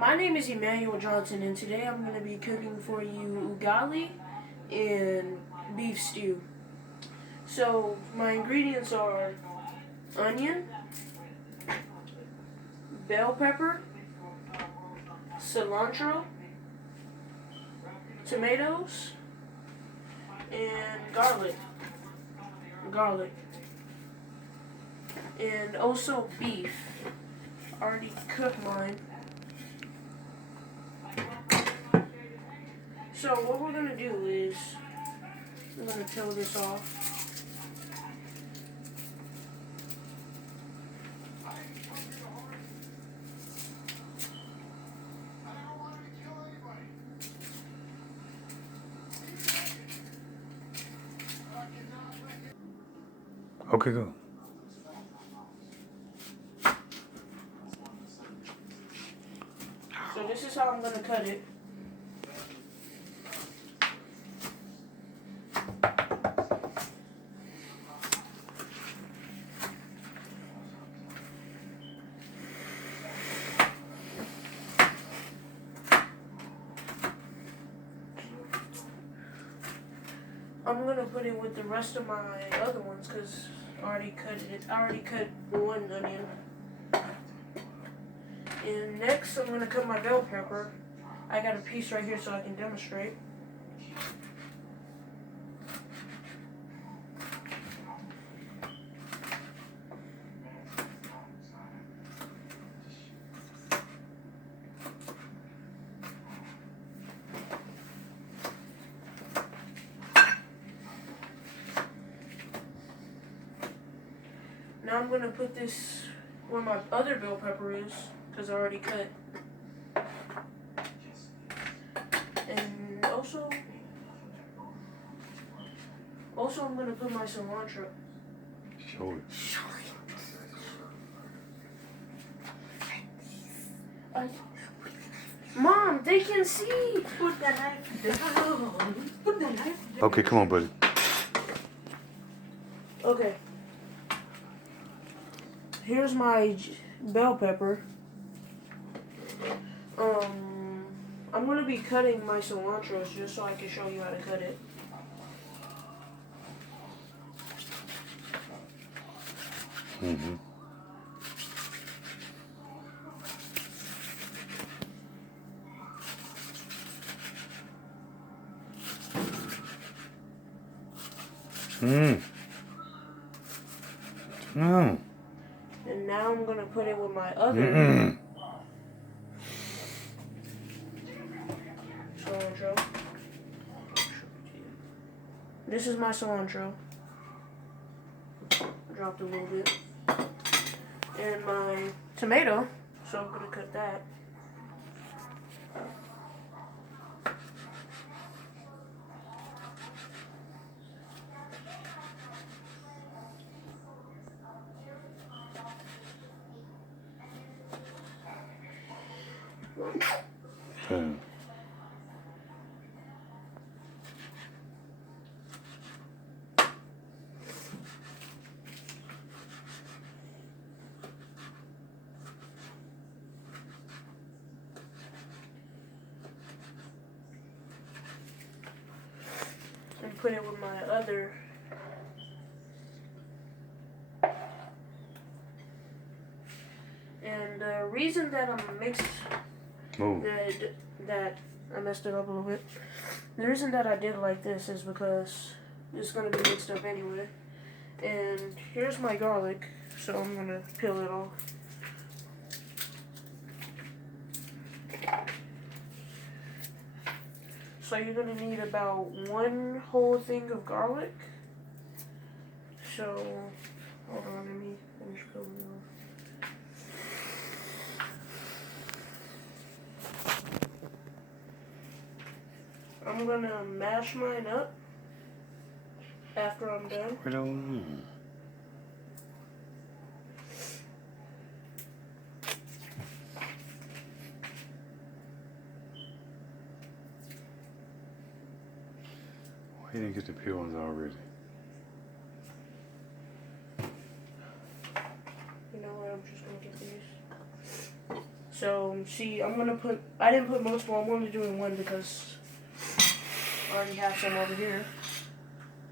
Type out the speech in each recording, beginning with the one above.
My name is Emmanuel Johnson, and today I'm going to be cooking for you ugali and beef stew. So, my ingredients are onion, bell pepper, cilantro, tomatoes, and garlic, and also beef. I already cooked mine. So what we're gonna do is I'm gonna peel this off. Okay, go. So this is how I'm gonna cut it. I'm gonna put it with the rest of my other ones because I already cut it. I already cut one onion. And next I'm gonna cut my bell pepper. I got a piece right here so I can demonstrate. Now I'm gonna put this where my other bell pepper is because I already cut. And also I'm gonna put my cilantro. Show it. Mom, they can see. Put the knife down. Put the knife down. Okay, come on, buddy. Okay. Here's my bell pepper. I'm gonna be cutting my cilantro just so I can show you how to cut it. Mm-hmm. No. And now I'm gonna put it with my other cilantro. This is my cilantro. Dropped a little bit. And my tomato, so I'm gonna cut that. Okay. And put it with my other. And the reason that I'm mixed that I messed it up a little bit. The reason that I did it like this is because it's gonna be mixed up anyway. And here's my garlic, so I'm gonna peel it off. So you're gonna need about one whole thing of garlic. So hold on, let me finish peeling it off. I'm gonna mash mine up after I'm done. Right on. Why you didn't get the peelings already? You know what? I'm just gonna get these. So I'm see, I didn't put multiple, I'm only doing one because I already have some over here.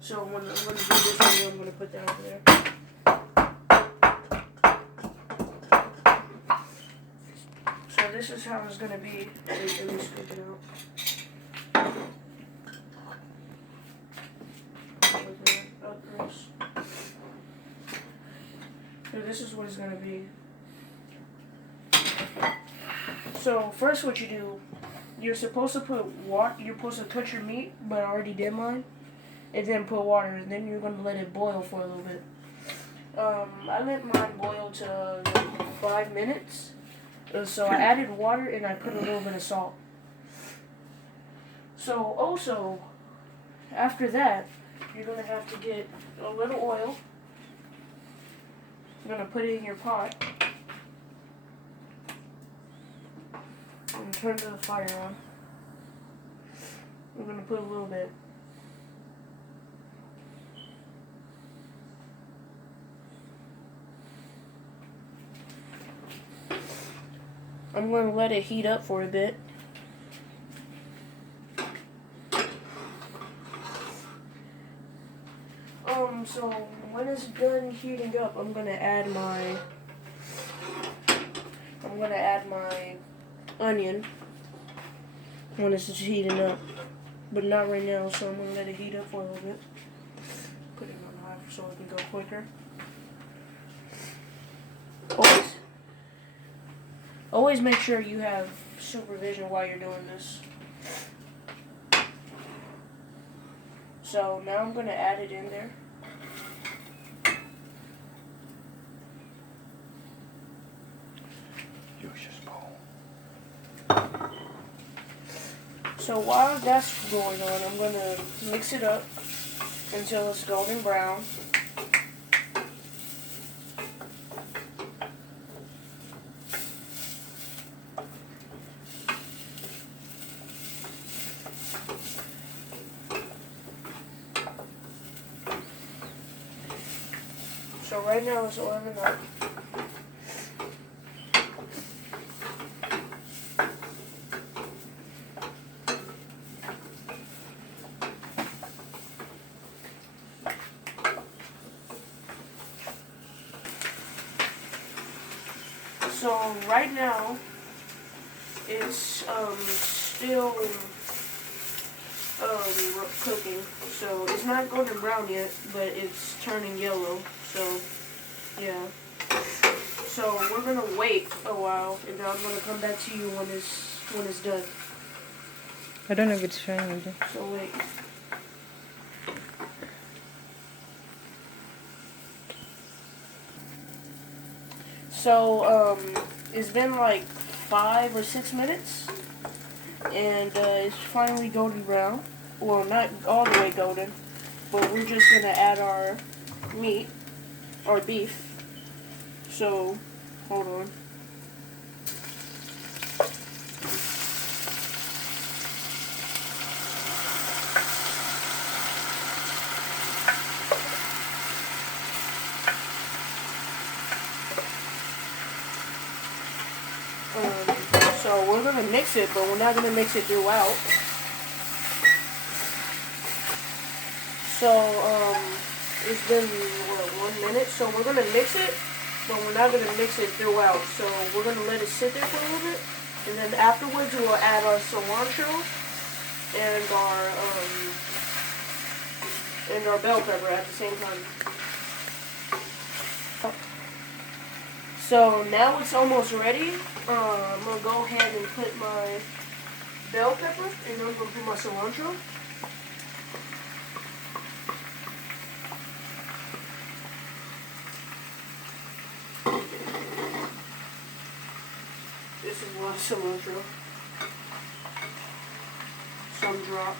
So I'm gonna do this one, I'm gonna put that over there. So this is how it's gonna be. Let me scoop it out. So this is what it's gonna be. So first, what you do, you're supposed to put water. You're supposed to cut your meat, but I already did mine, and then put water, and then you're gonna let it boil for a little bit. I let mine boil to 5 minutes. So I added water and I put a little bit of salt. So also, after that, you're gonna have to get a little oil. You're gonna put it in your pot. And turn the fire on. We're gonna put a little bit. I'm gonna let it heat up for a bit. So when it's done heating up, I'm gonna add my onion when it's just heating up, but not right now. So I'm gonna let it heat up for a little bit. Put it on high so it can go quicker. Always make sure you have supervision while you're doing this. So now I'm gonna add it in there. So while that's going on, I'm gonna mix it up until it's golden brown. So right now it's oiling up. So right now it's still cooking. So it's not golden brown yet, but it's turning yellow. So yeah. So we're gonna wait a while, and then I'm gonna come back to you when it's done. I don't know if it's showing me. So wait. So it's been like 5 or 6 minutes, and it's finally golden brown. Well, not all the way golden, but we're just gonna add our meat, our beef. So, hold on. So we're gonna mix it, but we're not gonna mix it throughout. So it's been 1 minute. So we're gonna mix it, but we're not gonna mix it throughout. So we're gonna let it sit there for a little bit, and then afterwards we'll add our cilantro and our bell pepper at the same time. So now it's almost ready. I'm going to go ahead and put my bell pepper, and then I'm going to put my cilantro. This is a lot of cilantro. Some drop.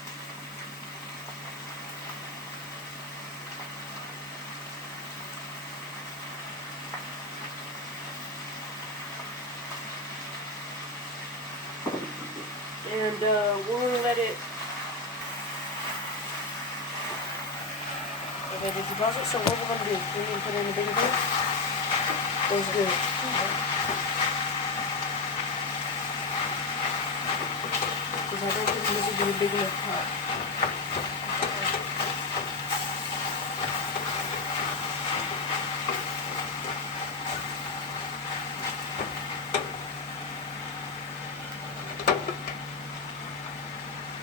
And we're going to let it... Okay, did you pause it? So what we're going to do, we're going to put it in the bigger bowl. That's good. Okay. I don't think this is a big enough pot.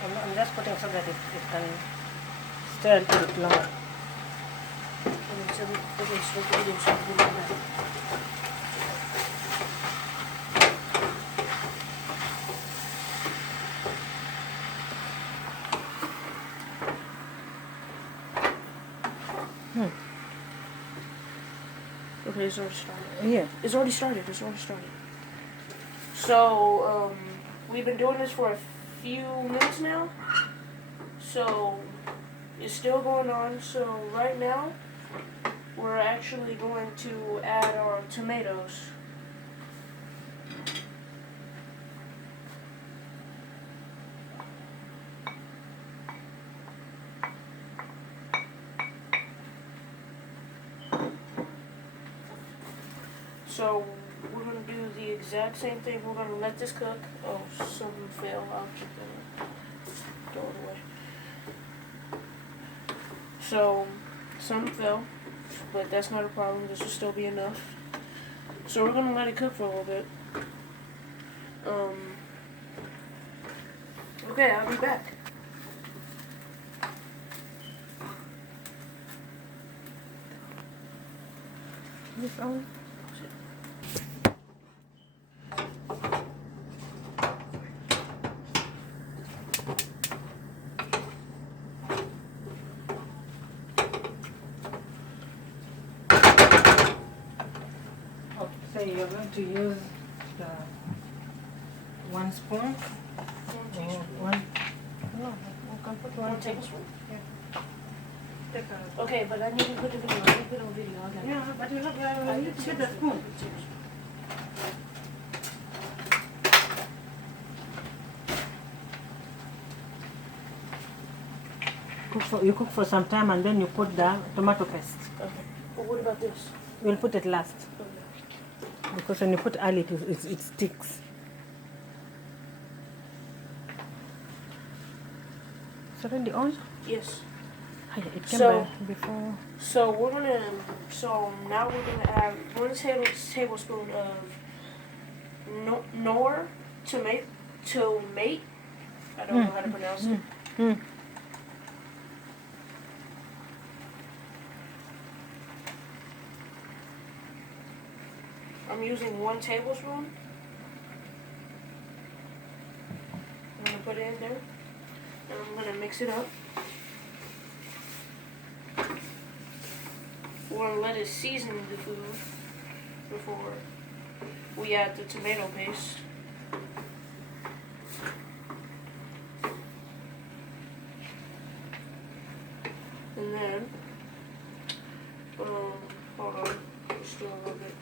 I'm just putting so that it can stay a little bit longer. Okay, it's already started. Yeah. It's already started. It's already started. So, we've been doing this for a few minutes now. So, it's still going on. So, right now, we're actually going to add our tomatoes. So we're going to do the exact same thing. We're going to let this cook. Oh, something fell. I'll just throw it away. So, some fell, but that's not a problem. This will still be enough. So we're going to let it cook for a little bit. Okay, I'll be back. This on? So you're going to use the 1 spoon? One? No, you can put 1 tablespoon? Take a, Okay, but I need to put the video. I need to put on video. Okay. yeah, but you need to get the spoon. You cook for some time and then you put the tomato paste. Okay. But what about this? We'll put it last Okay. because when you put early, it sticks. It's already on? Yes. It came So- before. So we're gonna. So now we're gonna add 1 tablespoon of Knorr tomate. I don't know how to pronounce it. Mm. I'm using 1 tablespoon. I'm gonna put it in there, and I'm gonna mix it up. We're gonna let it season the food before we add the tomato paste. And then, hold on, there's still a little bit.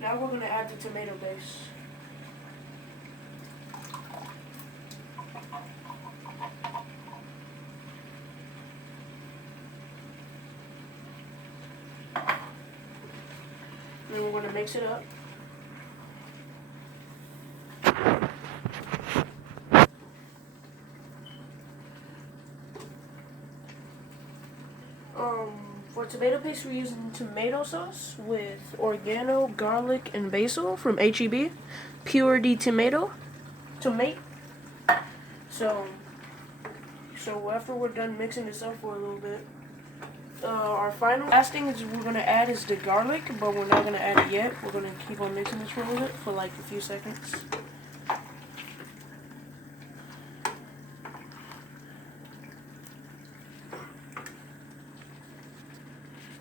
Now we're gonna add the tomato paste. Then we're gonna mix it up. For tomato paste, we're using tomato sauce with oregano, garlic, and basil from H-E-B. Pure D tomato. So after we're done mixing this up for a little bit, our last thing is we're gonna add is the garlic, but we're not gonna add it yet. We're gonna keep on mixing this for a little bit, for like a few seconds.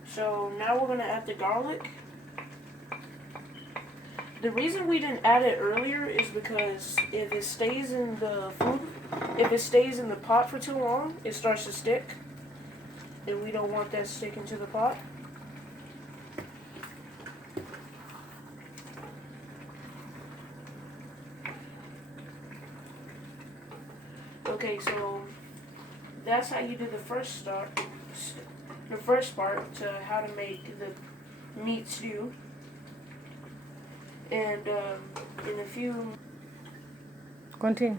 So now we're gonna add the garlic. The reason we didn't add it earlier is because if it stays in the food, if it stays in the pot for too long, it starts to stick. And we don't want that sticking to the pot. Okay, so that's how you do the first the first part to how to make the meat stew. And in a few. Continue.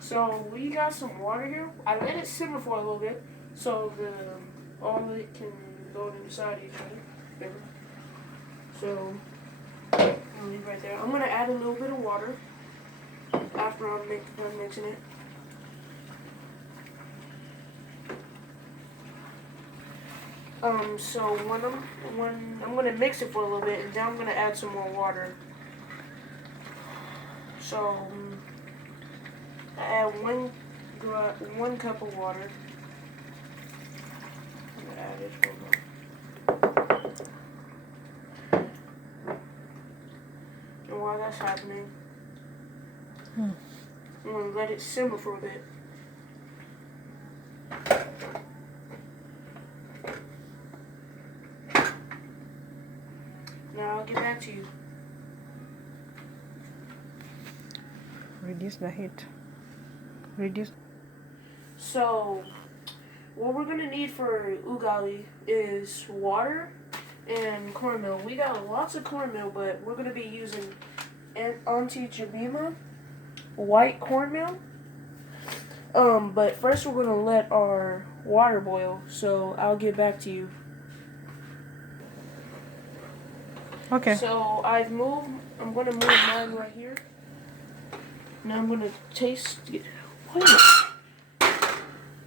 So we got some water here. I let it simmer for a little bit so all of it can go inside each other. So I'll leave right there. I'm gonna add a little bit of water after I'm mixing it. So when I'm gonna mix it for a little bit, and then I'm gonna add some more water. So I add one cup of water. I'm gonna add it. Hold on. And while that's happening, I'm gonna let it simmer for a bit. Now I'll get back to you. Reduce the heat. Reduce. So, what we're gonna need for ugali is water and cornmeal. We got lots of cornmeal, but we're gonna be using Auntie Jemima white cornmeal. But first we're gonna let our water boil. So I'll get back to you. Okay. So I'm gonna move mine right here. Now I'm gonna taste it.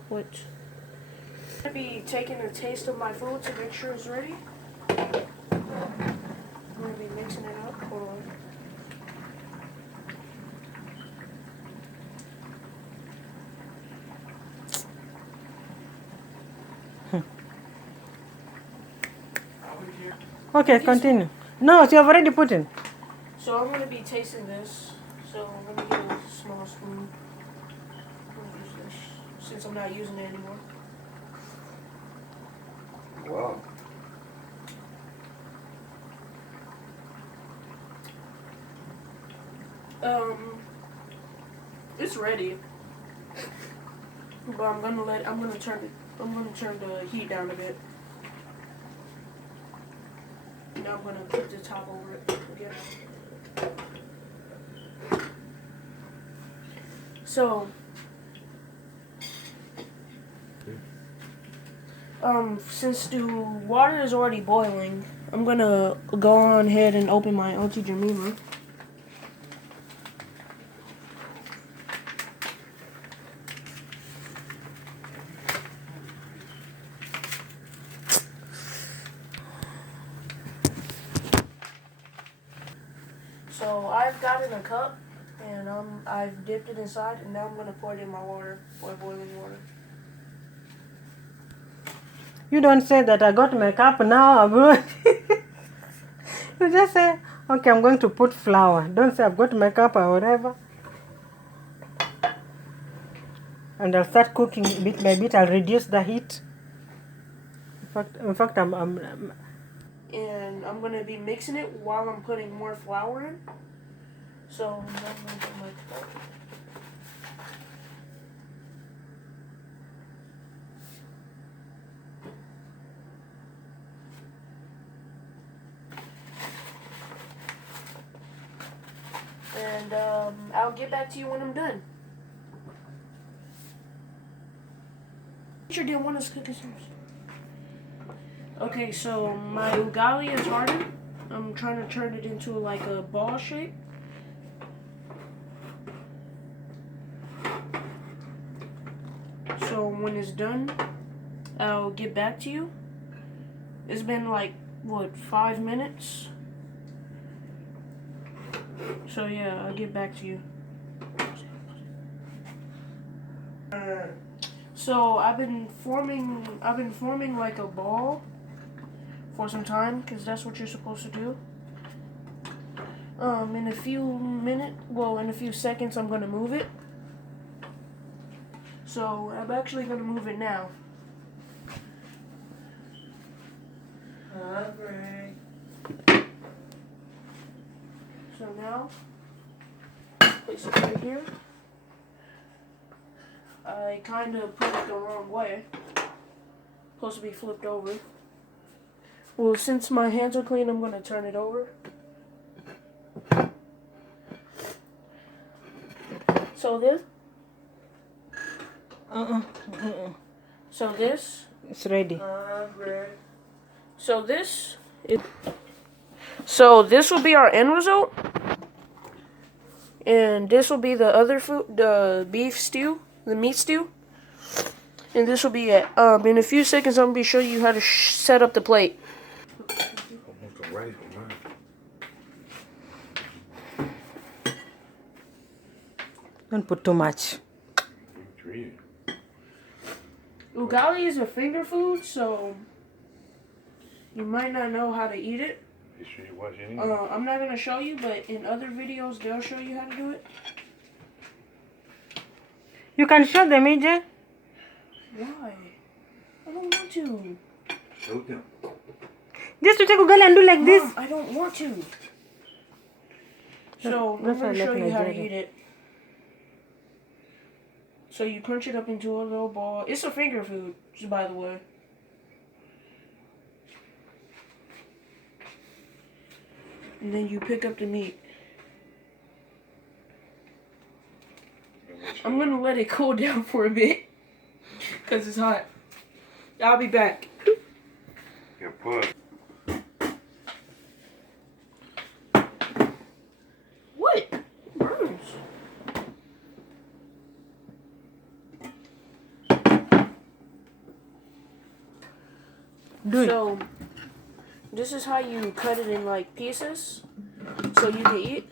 What? I'm gonna be taking a taste of my food to make sure it's ready. I'm gonna be mixing it up. Hold on. Okay, continue. No, so you have already put in. So I'm gonna be tasting this. So let me get a small spoon. I'm gonna use this since I'm not using it anymore. Wow. It's ready. But I'm gonna turn the heat down a bit. Now I'm gonna put the top over it again. So, since the water is already boiling, I'm gonna go on ahead and open my Auntie Jemima. So I've got in a cup, and I've dipped it inside, and now I'm gonna pour it in my water, my boiling water. You don't say that I got my cup now. I'm going. You just say, okay, I'm going to put flour. Don't say I've got my cup or whatever. And I'll start cooking bit by bit. I'll reduce the heat. In fact, I'm And I'm gonna be mixing it while I'm putting more flour in. So I'm gonna get my cup. And I'll get back to you when I'm done. Teacher didn't want us to cook his yours. Okay, so my ugali is hardened. I'm trying to turn it into like a ball shape. So when it's done, I'll get back to you. It's been like, what, 5 minutes? So yeah, I'll get back to you. So I've been forming like a ball for some time, because that's what you're supposed to do. In a few seconds, I'm gonna move it. So I'm actually gonna move it now. Alright. So now, place it right here. I kind of put it the wrong way. supposed to be flipped over. Well, since my hands are clean, I'm going to turn it over. So this. So this. It's ready. So this. So this will be our end result. And this will be the other food, the beef stew, the meat stew. And this will be it. In a few seconds, I'm going to be showing you how to set up the plate. Don't put too much. Ugali is a finger food, so you might not know how to eat it. I'm not going to show you, but in other videos, they'll show you how to do it. You can show them, EJ. Why? I don't want to. Show them. Just to take ugali and do like this. Mom, I don't want to. So I'm That's going to why I show like you how to Nigeria. eat it. So you crunch it up into a little ball. It's a finger food, just by the way. And then you pick up the meat. I'm going to let it cool down for a bit. Because it's hot. I'll be back. Yeah, put. What? It burns. Do it. So, this is how you cut it in like pieces, so you can eat.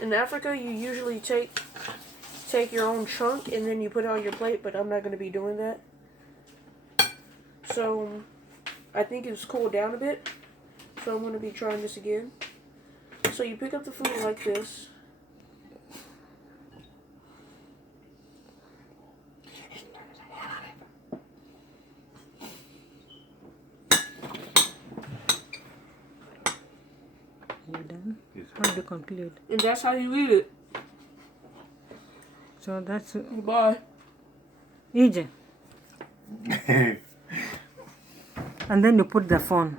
In Africa, you usually take your own chunk and then you put it on your plate, but I'm not going to be doing that. So, I think it's cooled down a bit, so I'm going to be trying this again. So you pick up the food like this. You done? How do you conclude? And that's how you eat it. So that's Goodbye. EJ. And then you put the phone.